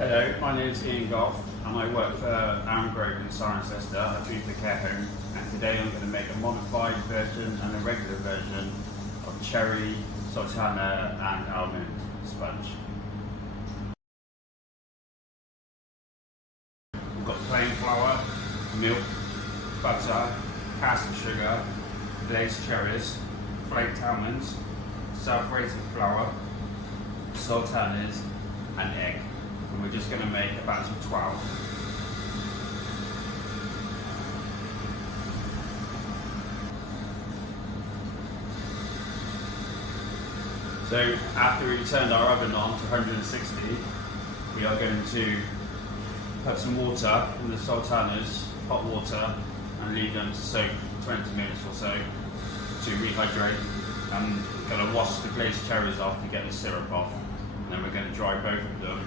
Hello, my name is Gough and I work for Grove in Cirencester, a treatment care home, and today I'm going to make a modified version and a regular version of cherry, sultana and almond sponge. We've got plain flour, milk, butter, caster sugar, glazed cherries, flaked almonds, self-raising flour, sultanas and egg. And we're just going to make a batch of 12. So after we turned our oven on to 160, we are going to put some water in the sultanas, hot water, and leave them to soak 20 minutes or so to rehydrate. I'm going to wash the glazed cherries off to get the syrup off, and then we're going to dry both of them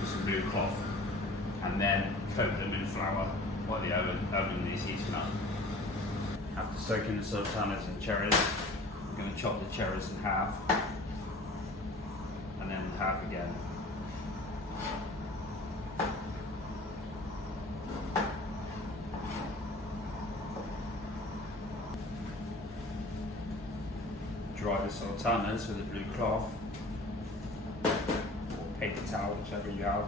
with some blue cloth, and then coat them in flour while the oven is heating up. After soaking the sultanas and cherries, I'm going to chop the cherries in half, and then half again. Dry the sultanas with a blue cloth, or paper towel, whichever you have.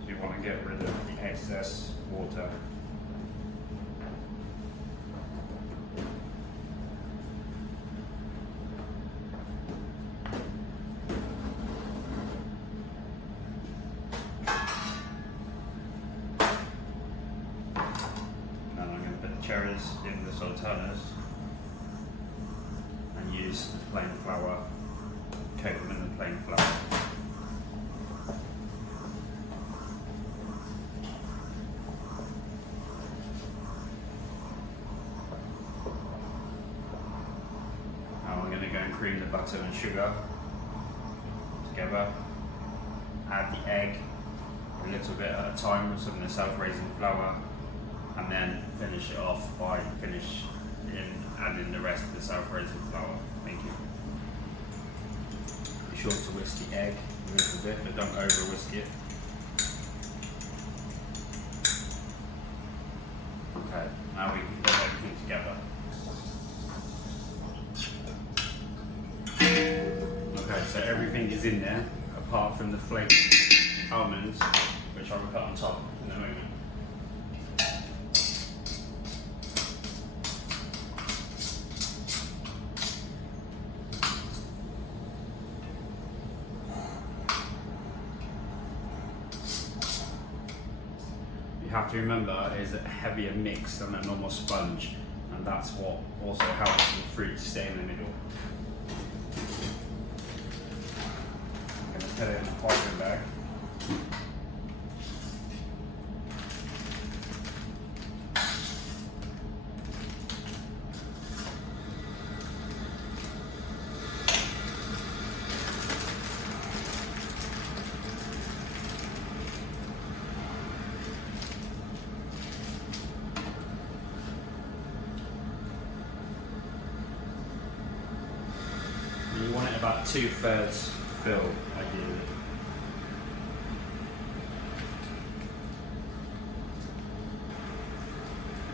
So you want to get rid of the excess water. Cherries in the sultanas and use the plain flour, coat them in the plain flour. Now I'm going to go and cream the butter and sugar together, add the egg a little bit at a time with some of the self-raising flour, and then finish it off by adding the rest of the self-raising flour. Thank you. Be sure to whisk the egg a little bit, but don't over whisk it. Okay, now we can put everything together. Okay, so everything is in there, apart from the flaked almonds, which I will put on top in a moment. You have to remember it is a heavier mix than a normal sponge, and that's what also helps the fruit to stay in the middle. I'm going to put it in a piping bag. You want it about 2/3 filled, ideally.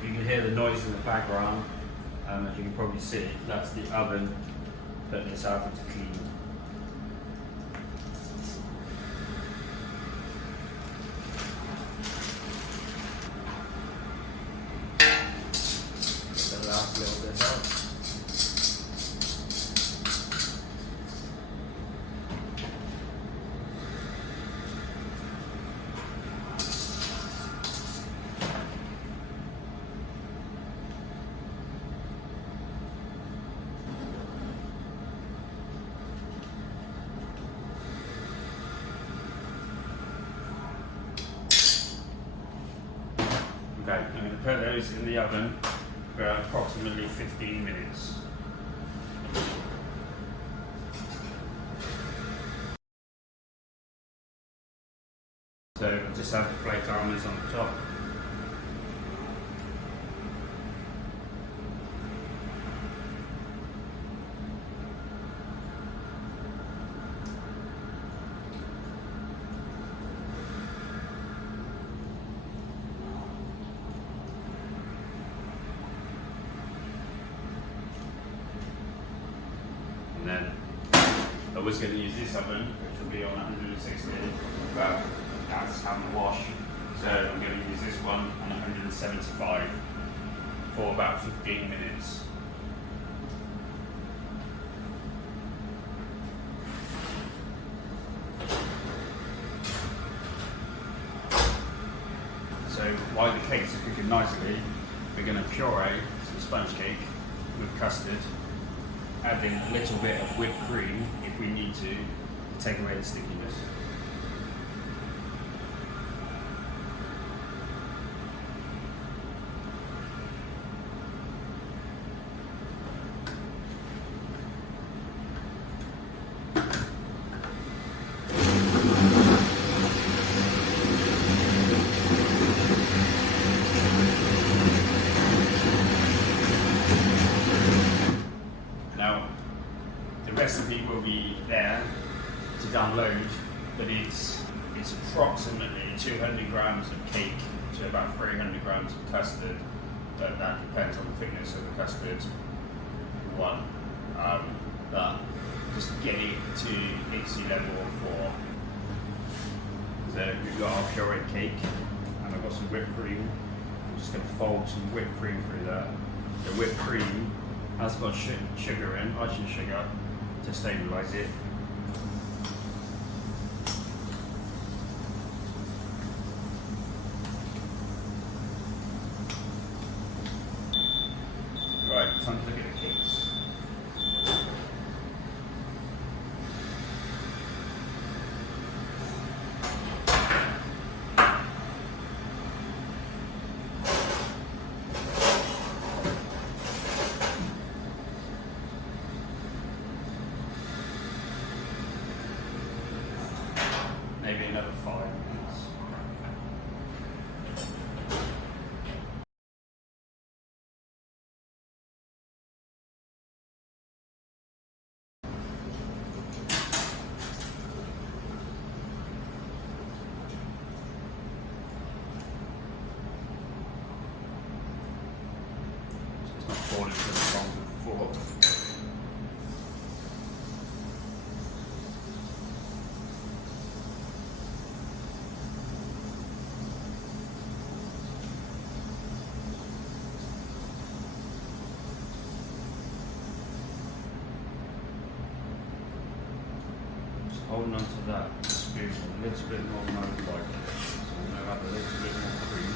You can hear the noise in the background, as you can probably see, that's the oven putting itself into clean. Get the last little bit out. Okay, I'm going to put those in the oven for approximately 15 minutes. So I just have the flaked almonds on the top. I was going to use this oven, which will be on 160, but that's having a wash. So I'm going to use this one on 175 for about 15 minutes. So while the cakes are cooking nicely, we're going to puree some sponge cake with custard, adding a little bit of whipped cream if we need to take away the stickiness. Now, the recipe will be there to download, but it's approximately 200 grams of cake to about 300 grams of custard, but that depends on the thickness of the custard, one. But just get it to IDDSI level 4. So we've got our pureed cake, and I've got some whipped cream. I'm just going to fold some whipped cream through there. The whipped cream has got sugar in, icing sugar, to stabilise it. Right, time to look at the cakes. Maybe another 5 minutes. It's not falling to the bottom of the fork. Holding on to that spoon a little bit more than I would like. So I'm going to add a little bit more cream.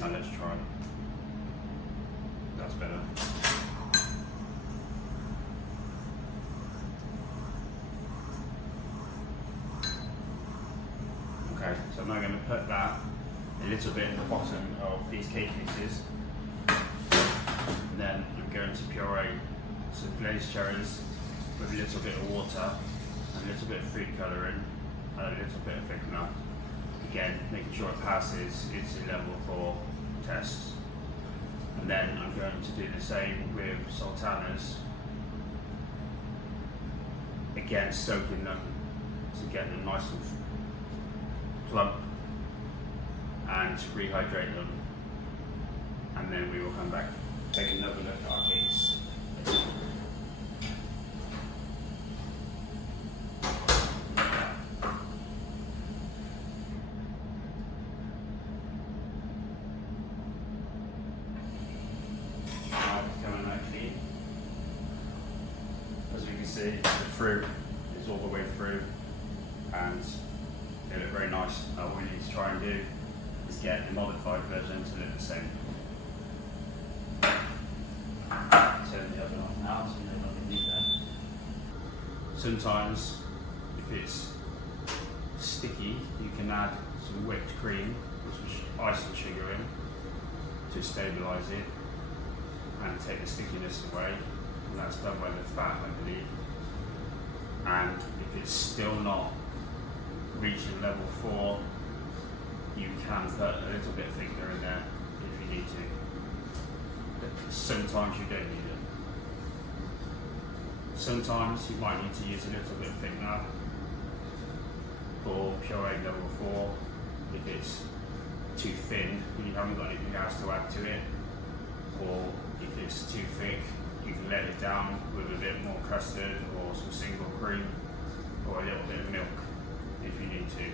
Now let's try. That's better. Okay, so I'm now going to put that a little bit in the bottom of these cake mixes. And then I'm going to puree some glazed cherries with a little bit of water, and a little bit of food colouring, and a little bit of thickener. Again, making sure it passes IDDSI level 4 tests. And then I'm going to do the same with sultanas. Again, soaking them to get them nice and plump and rehydrate them. And then we will come back, take another look at our cakes. As you can see, the fruit is all the way through and they look very nice. What we need to try and do is get the modified version to look the same. Turn the oven off now so there's nothing new there. Sometimes, if it's sticky, you can add some whipped cream, which is ice and sugar in, to stabilise it and take the stickiness away. And that's done by the fat, I believe. And if it's still not reaching level 4, you can put a little bit of thickener in there if you need to. But sometimes you don't need it. Sometimes you might need to use a little bit of thickener for pureed level 4 if it's too thin and you haven't got anything else to add to it, or if it's too thick you can let it down with a bit more custard or some single cream or a little bit of milk if you need to.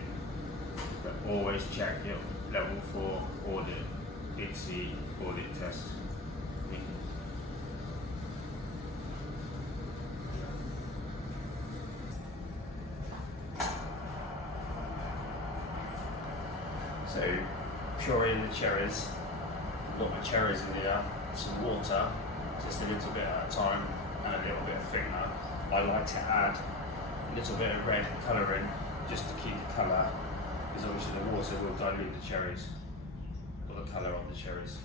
But always check your level 4 audit, IDDSI audit test. So, pureeing the cherries. I've got my cherries in here, some water, just a little bit at a time, and a little bit of thickener. I like to add a little bit of red colouring just to keep the colour, because obviously the water will dilute the cherries, or the colour of the cherries.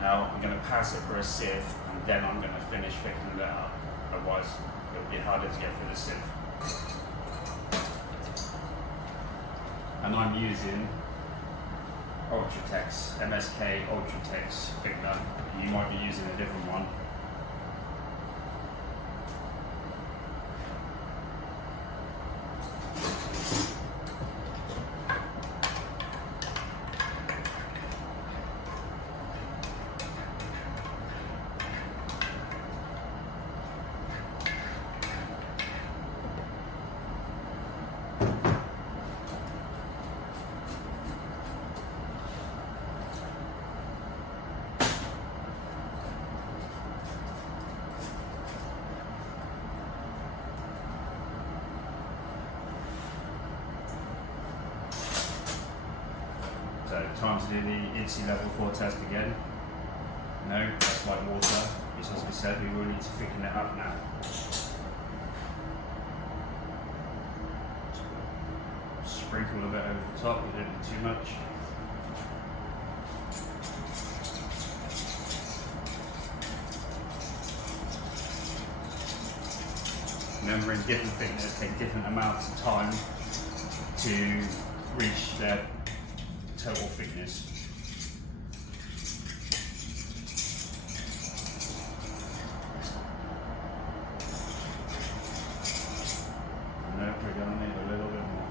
Now I'm going to pass it for a sieve, and then I'm going to finish thickening that up, otherwise it will be harder to get through the sieve. And I'm using Ultratex, MSK Ultratex thickener. You might be using a different one. So time to do the IDDSI level 4 test again. No, that's like water. Just as we said, we will need to thicken it up now. Sprinkle a bit over the top, we don't need too much. Remembering different thickness take different amounts of time to reach their total thickness. No, we're going to need a little bit more.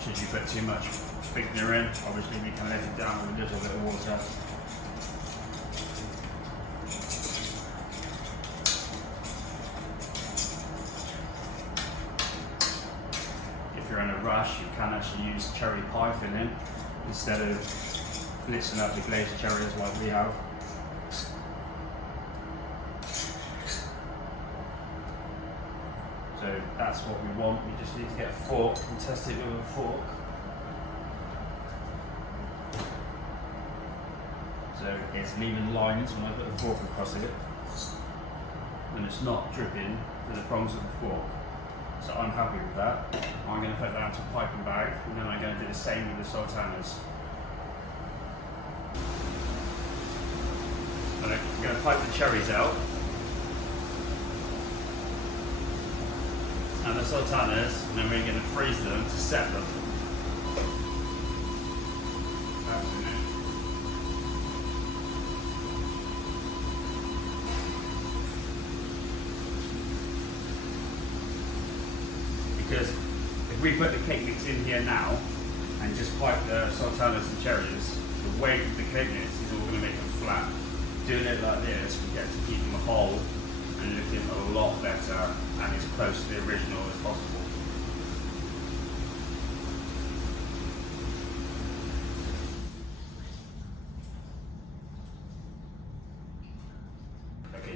Should you put too much thickener in, obviously we can let it down with a little bit of water. If you're in a rush, you can actually use cherry pie filling instead of blitzing up the glazed cherries like we have. So that's what we want. We just need to get a fork and test it with a fork. So it's leaving lines when I put the fork across it, and it's not dripping through the prongs of the fork. So I'm happy with that. I'm going to put that into a piping bag, and then I'm going to do the same with the sultanas. And I'm going to pipe the cherries out, and the sultanas, and then we're going to freeze them to set them. Because if we put the cake mix in here now and just pipe the sultanas and cherries, the weight of the cake mix is all going to make them flat. Doing it like this, we get to keep them whole and looking a lot better and as close to the original as possible.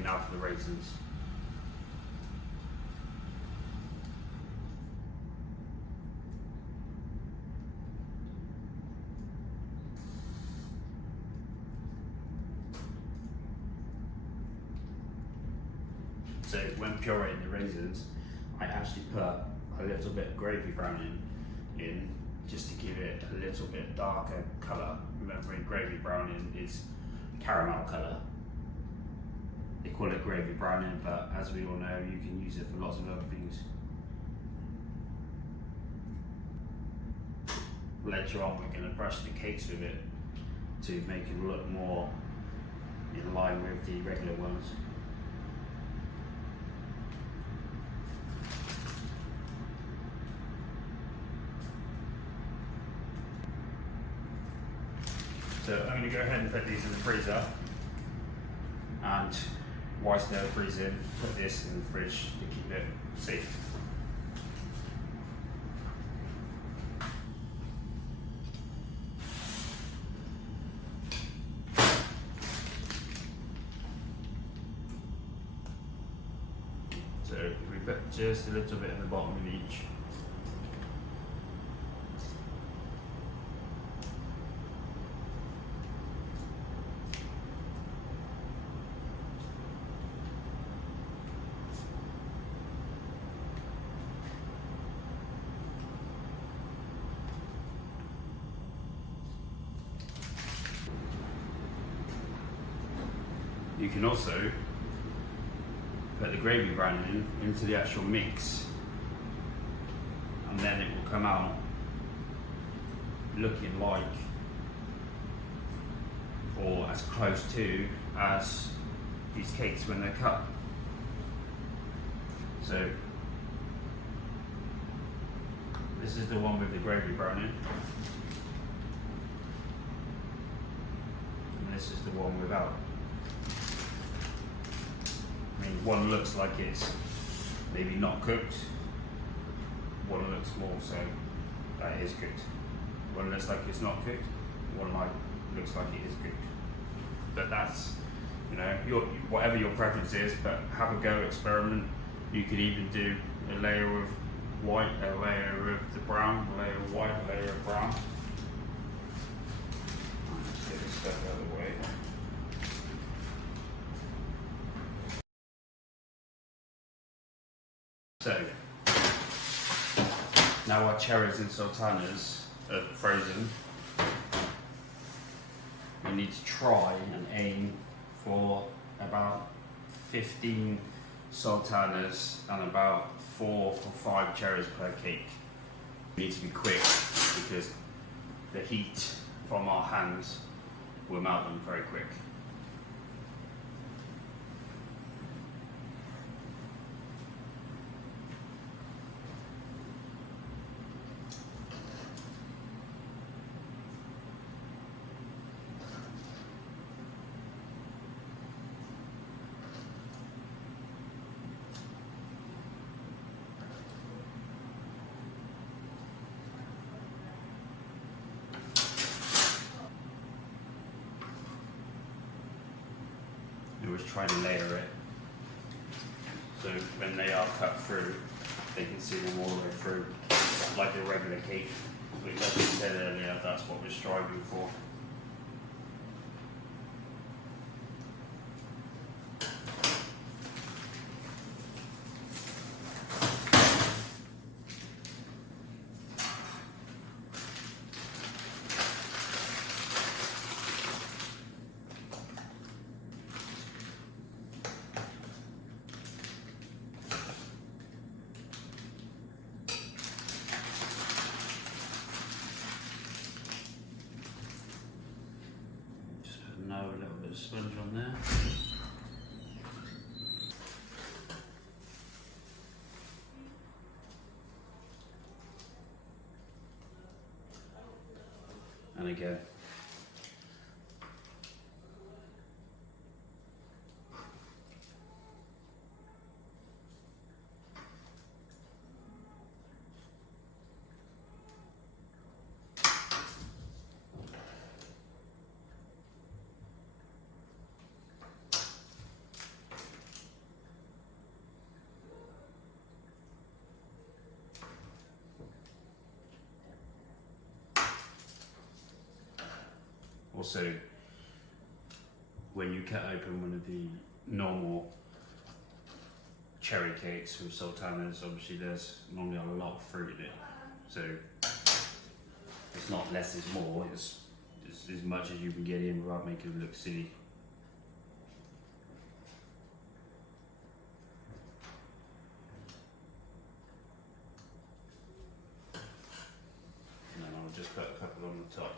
Okay, now for the raisins. So when pureeing the raisins, I actually put a little bit of gravy browning in just to give it a little bit darker colour. Remembering gravy browning is caramel colour. They call it gravy browning, but as we all know, you can use it for lots of other things. Later on, we're going to brush the cakes with it to make it look more in line with the regular ones. So I'm going to go ahead and put these in the freezer, and whilst they're freezing, put this in the fridge to keep it safe. So we put just a little bit in the bottom of each. You can also put the gravy browning into the actual mix, and then it will come out looking like, or as close to, as these cakes when they're cut. So this is the one with the gravy browning, and this is the one without. I mean, one looks like it's maybe not cooked, one looks more so that is cooked. One looks like it's not cooked, one looks like it is cooked. But that's, you know, whatever your preference is, but have a go, experiment. You could even do a layer of white, a layer of the brown, a layer of white, a layer of brown. Let's get this stuff out of the way. So, now our cherries and sultanas are frozen. We need to try and aim for about 15 sultanas and about 4 or 5 cherries per cake. We need to be quick because the heat from our hands will melt them very quick. Always try to layer it so when they are cut through, they can see them all the way through, like a regular cake, which, as we said earlier, that's what we're striving for. Now a little bit of sponge on there. And again. Also, when you cut open one of the normal cherry cakes with sultanas, obviously there's normally a lot of fruit in it, so it's not less is more, it's as much as you can get in without making it look silly. And then I'll just put a couple on the top.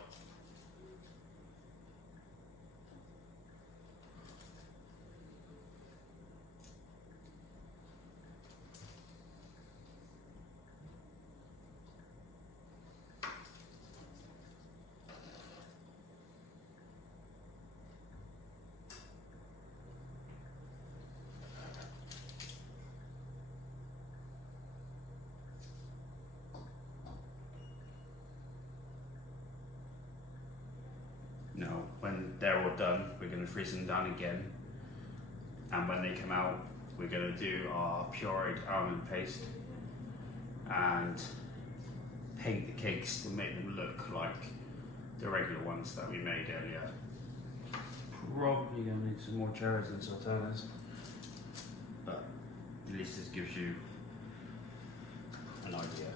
Now, when they're all done, we're going to freeze them down again, and when they come out, we're going to do our pureed almond paste and paint the cakes to make them look like the regular ones that we made earlier. Probably going to need some more cherries and sultanas, but at least this gives you an idea.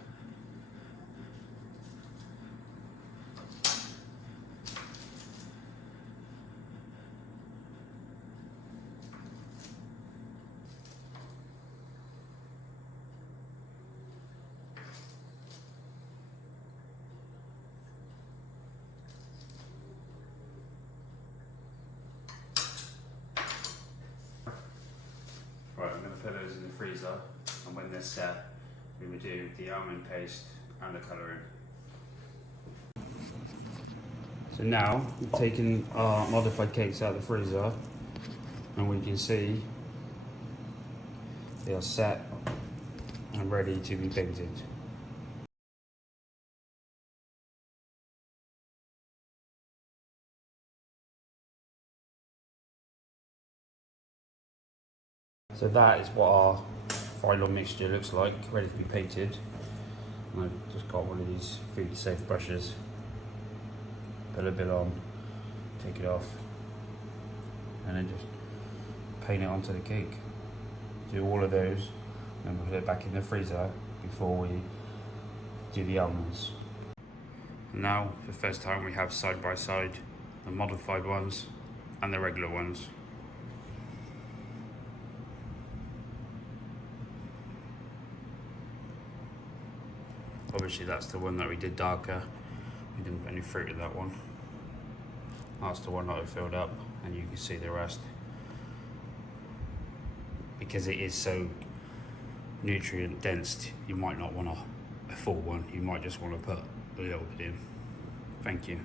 Right, I'm going to put those in the freezer, and when they're set, we will do the almond paste and the colouring. So now, we've taken our modified cakes out of the freezer, and we can see they are set and ready to be painted. So that is what our final mixture looks like, ready to be painted. And I've just got one of these food safe brushes. Put a bit on, take it off, and then just paint it onto the cake. Do all of those, and we'll put it back in the freezer before we do the almonds. And now, for the first time, we have side by side the modified ones and the regular ones. Obviously that's the one that we did darker. We didn't put any fruit in that one. That's the one that I filled up, and you can see the rest. Because it is so nutrient dense, you might not want a full one. You might just want to put a little bit in. Thank you.